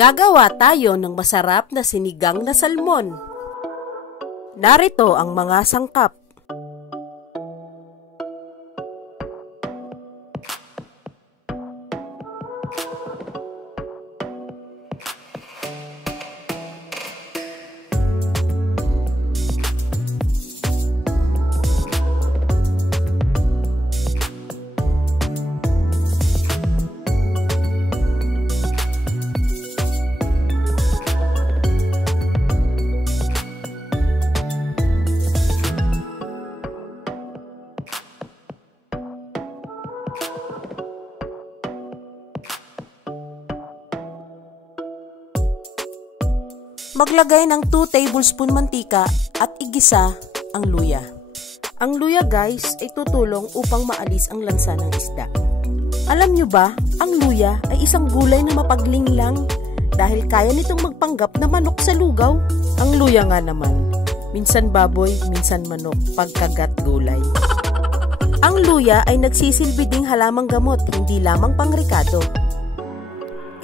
Gagawa tayo ng masarap na sinigang na salmon. Narito ang mga sangkap. Maglagay ng 2 tablespoon mantika at igisa ang luya. Ang luya guys ay tutulong upang maalis ang lansa ng isda. Alam nyo ba, ang luya ay isang gulay na mapaglinglang dahil kaya nitong magpanggap na manok sa lugaw. Ang luya nga naman, minsan baboy, minsan manok, pagkagat gulay. Ang luya ay nagsisilbi ding halamang gamot, hindi lamang pangrekado.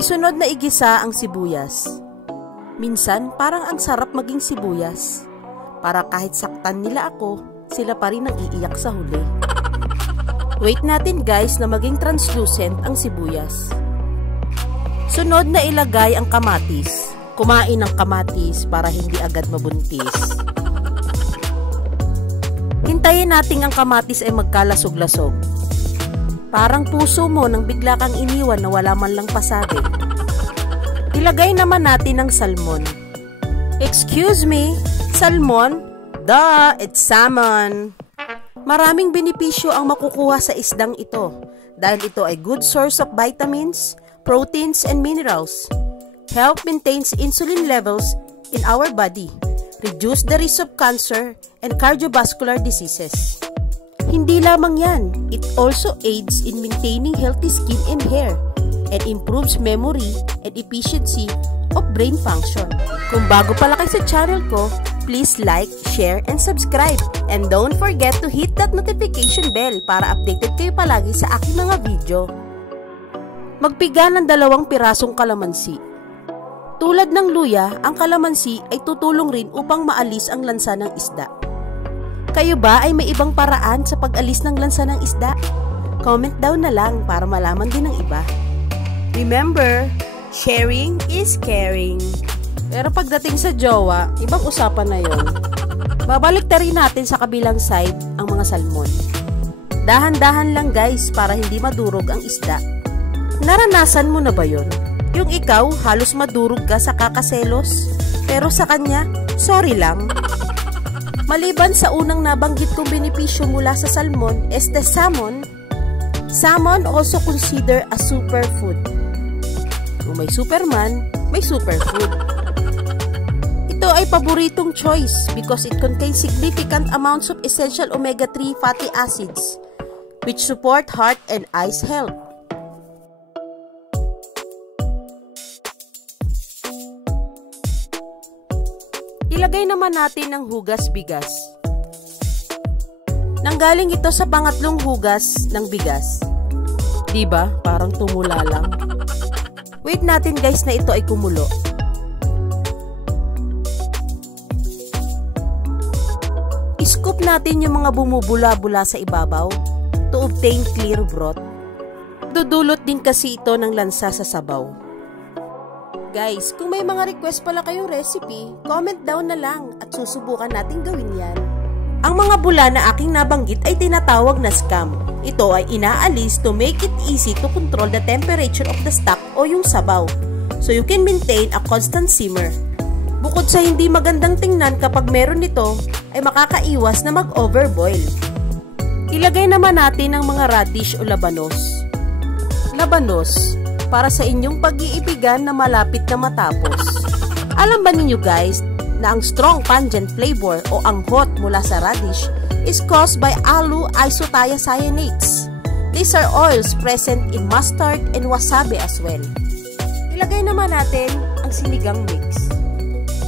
Isunod na igisa ang sibuyas. Minsan, parang ang sarap maging sibuyas. Para kahit saktan nila ako, sila pa rin ang iiyak sa huli. Wait natin guys na maging translucent ang sibuyas. Sunod na ilagay ang kamatis. Kumain ng kamatis para hindi agad mabuntis. Hintayin natin ang kamatis ay magkalasog-lasog. Parang puso mo nang bigla kang iniwan na wala man lang pasabi. Ilagay naman natin ang salmon. Excuse me, salmon? Duh, it's salmon. Maraming benepisyo ang makukuha sa isdang ito dahil ito ay good source of vitamins, proteins, and minerals. Help maintains insulin levels in our body, reduce the risk of cancer and cardiovascular diseases. Hindi lamang yan, it also aids in maintaining healthy skin and hair and improves memory and efficiency of brain function. Kung bago pala kayo sa channel ko, please like, share, and subscribe. And don't forget to hit that notification bell para updated kayo palagi sa aking mga video. Magpiga ng 2 pirasong kalamansi. Tulad ng luya, ang kalamansi ay tutulong rin upang maalis ang lansa ng isda. Kayo ba ay may ibang paraan sa pag-alis ng lansa ng isda? Comment down na lang para malaman din ng iba. Remember, sharing is caring. Pero pagdating sa jowa, ibang usapan na yon. Babalik na rin natin sa kabilang side ang mga salmon. Dahan-dahan lang guys para hindi madurog ang isda. Naranasan mo na ba yon? Yung ikaw halos madurog ka sa kakaselos, pero sa kanya, sorry lang. Maliban sa unang nabanggit kong benepisyo mula sa salmon, the salmon also considered a superfood. Kung may Superman, may superfood. Ito ay paboritong choice because it contains significant amounts of essential omega-3 fatty acids which support heart and eyes health. Ilagay naman natin ang hugas bigas. Nanggaling ito sa pangatlong hugas ng bigas. Diba? Parang tumula lang. Wait natin guys na ito ay kumulo. I-scoop natin yung mga bumubula-bula sa ibabaw to obtain clear broth. Dudulot din kasi ito ng lansa sa sabaw. Guys, kung may mga request pala kayong recipe, comment down na lang at susubukan natin gawin yan. Ang mga bula na aking nabanggit ay tinatawag na scam. Ito ay inaalis to make it easy to control the temperature of the stock o yung sabaw, so you can maintain a constant simmer. Bukod sa hindi magandang tingnan kapag meron nito, ay makakaiwas na mag-overboil. Ilagay naman natin ang mga radish o labanos. Labanos, para sa inyong pag-iibigan na malapit na matapos. Alam ba ninyo guys, na ang strong pungent flavor o anghot mula sa radish is caused by allu-isothiocyanates. These are oils present in mustard and wasabi as well. Ilagay naman natin ang sinigang mix.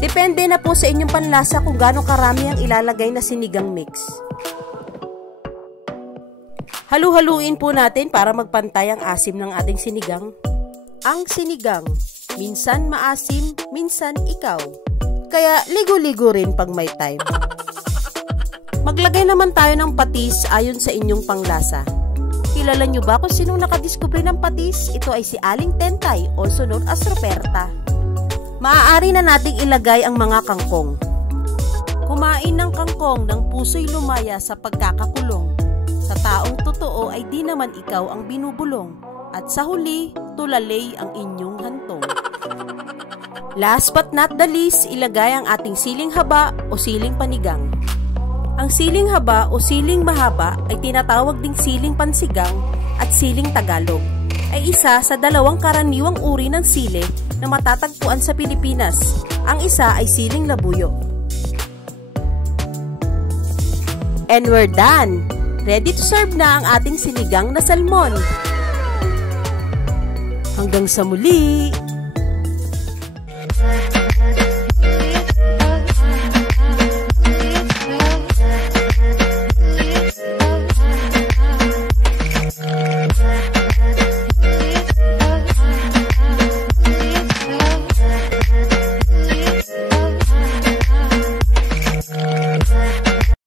Depende na po sa inyong panlasa kung gaano karami ang ilalagay na sinigang mix. Halu-haluin po natin para magpantay ang asim ng ating sinigang. Ang sinigang, Minsan maasim, minsan ikaw. Kaya ligo-ligo rin pag may time. Maglagay naman tayo ng patis ayon sa inyong panglasa. Kilala nyo ba kung sinong nakadiskubre ng patis? Ito ay si Aling Tentay, also known as Ruperta. Maaari na nating ilagay ang mga kangkong. Kumain ng kangkong ng puso'y lumaya sa pagkakakulong. Sa taong totoo ay di naman ikaw ang binubulong. At sa huli, tulalay ang inyong hantong. Last but not the least, ilagay ang ating siling haba o siling panigang. Ang siling haba o siling mahaba ay tinatawag ding siling pansigang at siling Tagalog. Ay isa sa dalawang karaniwang uri ng sili na matatagpuan sa Pilipinas. Ang isa ay siling labuyo. And we're done! Ready to serve na ang ating sinigang na salmon. Hanggang sa muli!